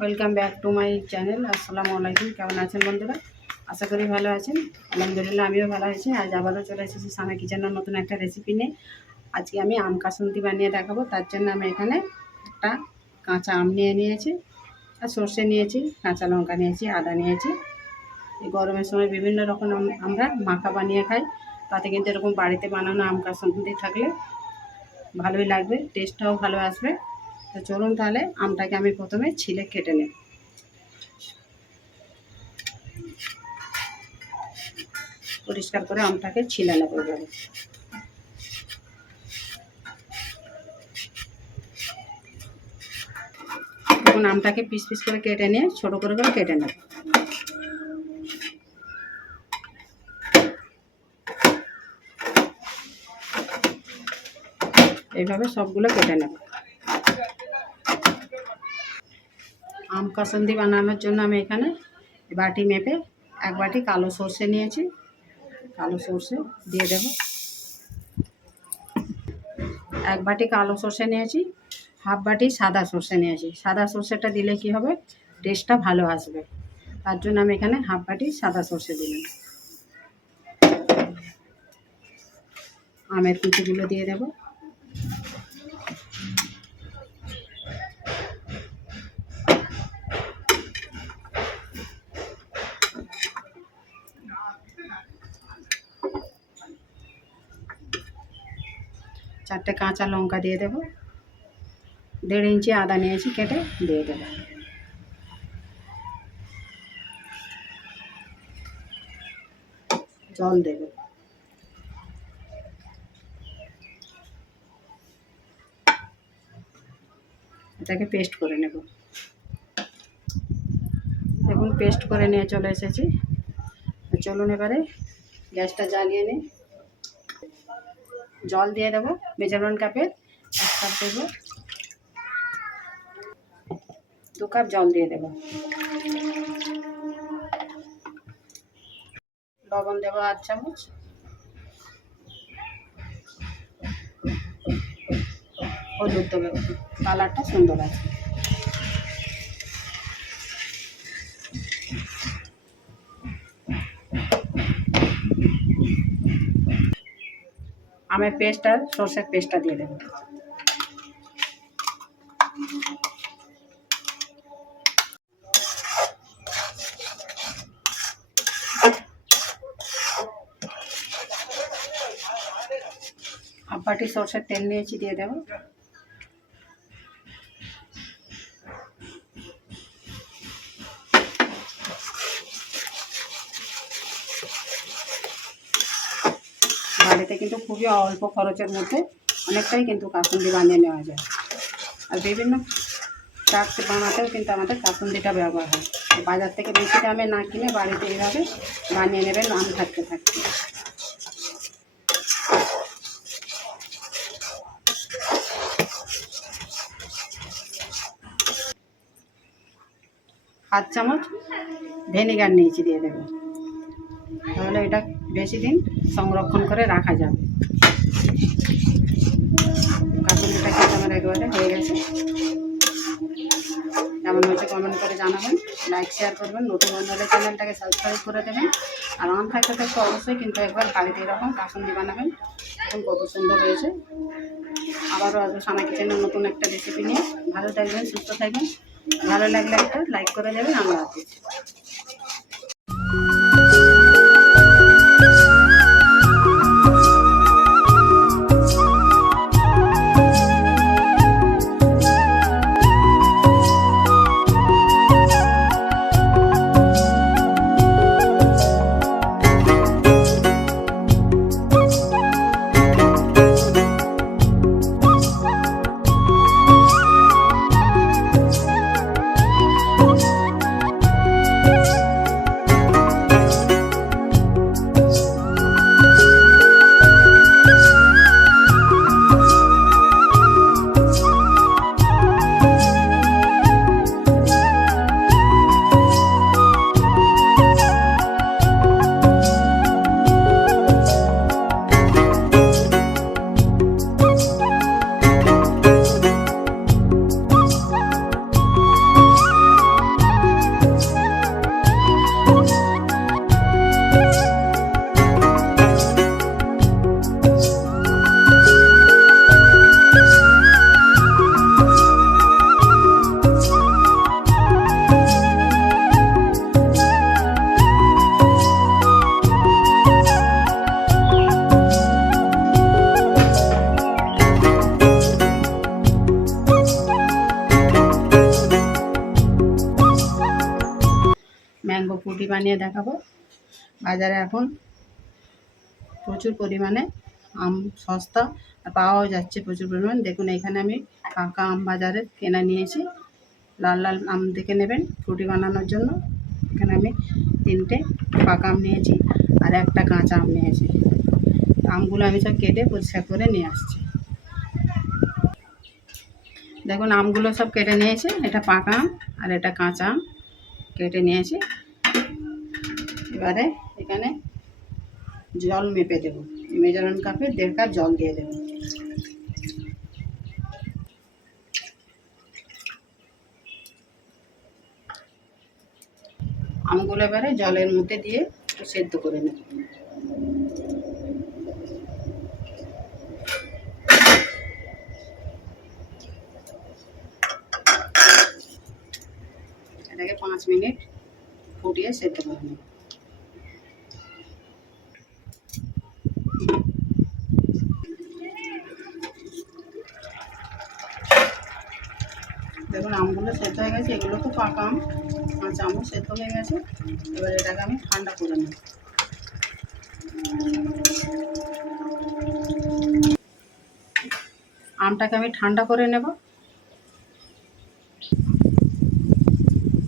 Welcome back to my channel, আসসালামু আলাইকুম, কেমন আছেন বন্ধুরা? আশা করি ভালো আছেন। আলহামদুলিল্লাহ, আমিও ভালো আছি। আজ আবারও চলে এসেছি সানা কিচেনের নতুন একটা রেসিপি নিয়ে। আজকে আমি আম কাসুন্দি বানিয়ে দেখাবো। তার জন্য আমি এখানে একটা কাঁচা আম নিয়ে নিয়েছি, আর সর্ষে নিয়েছি, কাঁচা লঙ্কা নিয়েছি, আদা নিয়েছি। এই গরমের সময় বিভিন্ন রকম আমরা মাখা বানিয়ে খাই। তাতে কিন্তু এরকম বাড়িতে বানানো আম কাসুন্দি থাকলে ভালোই লাগবে টেস্টটাও ভালো আসবে। তো চলুন তাহলে আমটাকে আমি প্রথমে ছিলে কেটে নেব। পরিষ্কার করে আমটাকে ছিলে নেব এবারে এখন আমটাকে পিস পিস করে কেটে নিয়ে ছোট করে করে কেটে নেব। এইভাবে সবগুলো কেটে নেব। আম কাসন্দি বানানোর জন্য আমি এখানে বাটি মেপে এক বাটি কালো সর্ষে নিয়েছি। কালো সর্ষে দিয়ে দেব। এক বাটি কালো সর্ষে নিয়েছি, হাফ বাটি সাদা সর্ষে নিয়েছি। সাদা সর্ষেটা দিলে কি হবে? টেস্টটা ভালো আসবে। তার জন্য আমি এখানে হাফ বাটি সাদা সর্ষে দিলাম। আমের কুচিগুলো দিয়ে দেবো। চারটে কাঁচা লঙ্কা দিয়ে দেবো। দেড় ইঞ্চি আদা নিয়েছি, কেটে দিয়ে দেবো। জল দেবে। এটাকে পেস্ট করে নেব। দেখুন, পেস্ট করে নিয়ে চলে এসেছি। চলুন এবারে গ্যাসটা জ্বালিয়ে নিই। জল দিয়ে দেবো, মেজারমেন্ট কাপের এক কাপ দেবো। দু কাপ জল দিয়ে দেবো। লবণ দেবো আধ চামচ। হলুদ দেবো। কালারটা সুন্দর আছে। আমের পেস্ট আর সর্ষের পেস্টটা দিয়ে দেবো। হাফ বাটি সর্ষের তেল নিয়েছি দিয়ে দেবো। কিন্তু খুবই অল্প খরচের মধ্যে অনেকটাই কিন্তু কাসুন্দি বানিয়ে নেওয়া যায়। আর বিভিন্ন চাট বানাতেও কিন্তু আমাদের কাসুন্দিটা ব্যবহার হয়। বাজার থেকে বেশি দামে না কিনে বাড়িতে এইভাবে বানিয়ে নেবেন আম থাকতে থাকতে। হাত চামচ ভেনিগার নিয়েছি, দিয়ে দেবো। তাহলে এটা বেশি দিন সংরক্ষণ করে রাখা যাবে। কাকুলিটা কিন্তু আমার একবারে হয়ে গেছে। কেমন হয়েছে কমেন্ট করে জানাবেন। লাইক শেয়ার করবেন। নতুন বন্ধু হলে চ্যানেলটাকে সাবস্ক্রাইব করে দেবেন। আর আম থাকতে থাকতে অবশ্যই কিন্তু একবার বাড়িতে এরকম কাসুন্দি বানাবেন। এখন কত সুন্দর হয়েছে। আবারও আসব সানা কিচেনের নতুন একটা রেসিপি নিয়ে। ভালো থাকবেন, সুস্থ থাকবেন। ভালো লাগলে একটা লাইক করে দেবেন। আমরা দেখাবো। বাজারে এখন প্রচুর পরিমাণে আম, সস্তা পাওয়াও যাচ্ছে প্রচুর পরিমাণ। দেখুন, এখানে আমি পাকা আম বাজারে কেনা নিয়েছি। লাল লাল আম দেখে নেবেন ফ্রুটি বানানোর জন্য। এখানে আমি তিনটে পাকা আম নিয়েছি আর একটা কাঁচা আম নিয়েছি। আমগুলো আমি সব কেটে পরিষ্কার করে নিয়ে আসছি। দেখুন, আমগুলো সব কেটে নিয়েছি। এটা পাকা আম আর এটা কাঁচা আম। কেটে নিয়েছি। এবারে এখানে জল মেপে দেবো। মেজারমেন্ট কাপে দেড় কাপ জল দিয়ে দেবো। আমগুলো এবারে জলের মধ্যে দিয়ে সেদ্ধ করে নেব। এটাকে পাঁচ মিনিট ফুটিয়ে সেদ্ধ করে নেব দেখুন আমগুলো সেদ্ধ হয়ে গেছে এগুলো তো পাকা আম আমও সেদ্ধ হয়ে গেছে। এবার এটাকে আমি ঠান্ডা করে নেব। আমটাকে আমি ঠান্ডা করে নেব।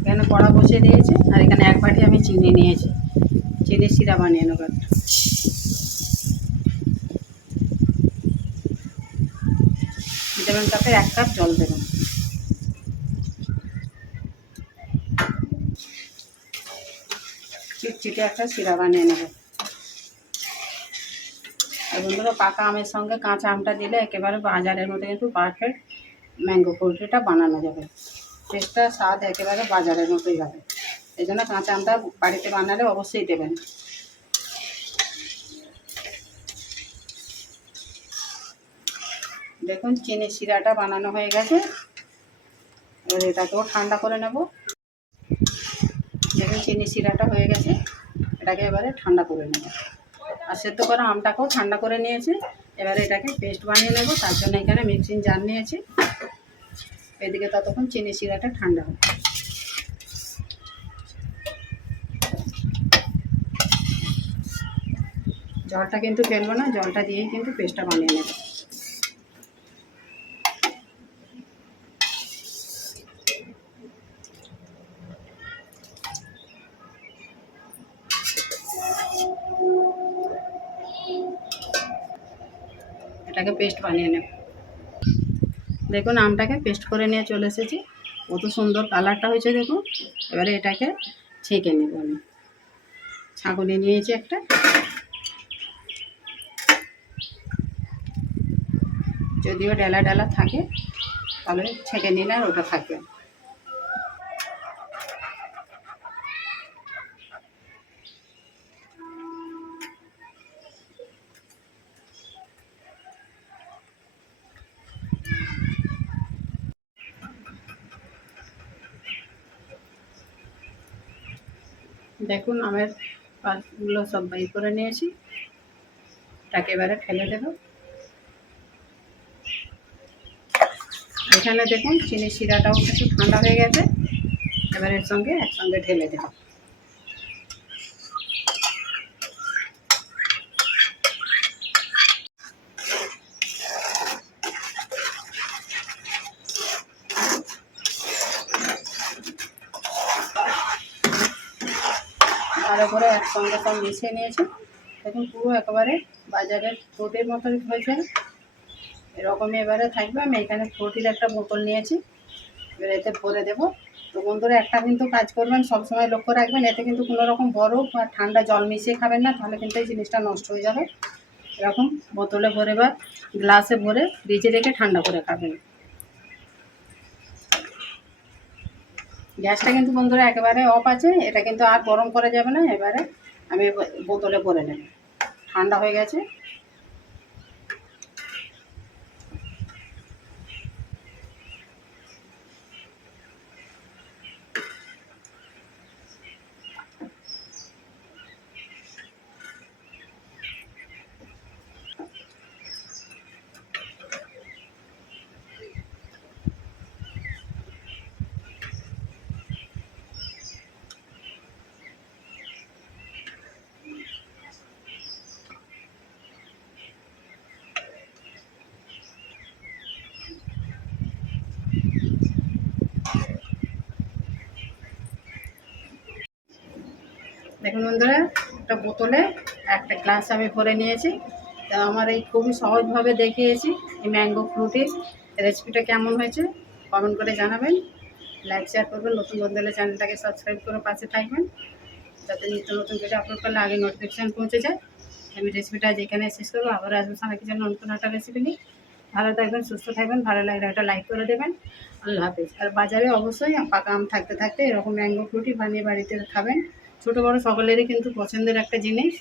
এখানে কড়া বসিয়ে দিয়েছি, আর এখানে এক বাটি আমি চিনি নিয়েছি। চিনি সিরা বানিয়ে নেব একটা। কাপে এক কাপ জল দেবেন। চিটচিটে একটা সিরা বানিয়ে নেবে। আর বন্ধুরা, পাকা আমের সঙ্গে কাঁচা আমটা দিলে একেবারে বাজারের মতো কিন্তু পারফেক্ট ম্যাঙ্গো পোলট্রিটা বানানো যাবে। টেস্টটা, স্বাদ একেবারে বাজারের মতোই হবে। এই জন্য কাঁচা আমটা বাড়িতে বানালে অবশ্যই দেবেন। দেখুন, চিনি শিরাটা বানানো হয়ে গেছে। এবার এটাকেও ঠান্ডা করে নেব। দেখুন, চিনি শিরাটা হয়ে গেছে। এটাকে এবারে ঠান্ডা করে নেব। আর সেদ্ধ করা আমটাকেও ঠান্ডা করে নিয়েছি। এবারে এটাকে পেস্ট বানিয়ে নেব। তার জন্য এখানে মিক্সিং জার নিয়েছি। এদিকে ততক্ষণ চিনি শিরাটা ঠান্ডা হবে। জলটা কিন্তু ফেলব না, জলটা দিয়েই কিন্তু পেস্টটা বানিয়ে নেব। এটাকে পেস্ট বানিয়ে নেব। দেখুন, আমটাকে পেস্ট করে নিয়ে চলে এসেছি। কত সুন্দর কালারটা হয়েছে, দেখুন। এবারে এটাকে ছেঁকে নেব আমি। ছাগলে নিয়েছি একটা। যদিও ডেলা ডেলা থাকে, তাহলে ছেঁকে নিলে আর ওটা থাকবে দেখুন, আমের পালগুলো সব বাই করে নিয়েছি। তাকে এবারে ফেলে দেব। এখানে দেখুন চিনি শিরাটাও কিছু ঠান্ডা হয়ে গেছে। এবার এর সঙ্গে একসঙ্গে ঢেলে দেব। ভালো করে একসঙ্গে সব মিশিয়ে নিয়েছি। দেখুন, পুরো একেবারে বাজারের ফ্রুটির মতন হয়েছে। এরকমই এবারে থাকবে। আমি এখানে ফ্রুটির একটা বোতল নিয়েছি। এবার এতে ভরে দেবো। তো বন্ধুরা, একটা কিন্তু কাজ করবেন সবসময় লক্ষ্য রাখবেন, এতে কিন্তু কোনো রকম বরফ বা ঠান্ডা জল মিশিয়ে খাবেন না, তাহলে কিন্তু এই জিনিসটা নষ্ট হয়ে যাবে। এরকম বোতলে ভরে বা গ্লাসে ভরে ফ্রিজে রেখে ঠান্ডা করে খাবেন। গ্যাসটা কিন্তু বন্ধুরা একেবারে অফ আছে, এটা কিন্তু আর গরম করা যাবে না, এবারে আমি বোতলে করে নেব। ঠান্ডা হয়ে গেছে। বন্ধুরা একটা বোতলে একটা গ্লাস আমি ভরে নিয়েছি। তা আমার এই খুবই সহজভাবে দেখিয়েছি এই ম্যাঙ্গো ফ্রুটির রেসিপিটা কেমন হয়েছে কমেন্ট করে জানাবেন। লাইক, শেয়ার করবেন। নতুন বন্ধু হলে চ্যানেলটাকে সাবস্ক্রাইব করে পাশে থাকবেন। যাতে নিত্য নতুন ভিডিও আপলোড করলে আগে নোটিফিকেশান পৌঁছে যায়। আমি রেসিপিটা যেখানে শেষ করব আবার আসব সামনে কিচেন নতুন একটা রেসিপি নিই ভালো থাকবেন, সুস্থ থাকবেন, ভালো লাগলে একটা লাইক করে দেবেন। আল্লাহ হাফিজ। আর বাজারে অবশ্যই পাকা আম থাকতে থাকতে এরকম ম্যাঙ্গো ফ্রুটি বানিয়ে বাড়িতে খাবেন। ছোটো বড়ো সকলেরই কিন্তু পছন্দের একটা জিনিস।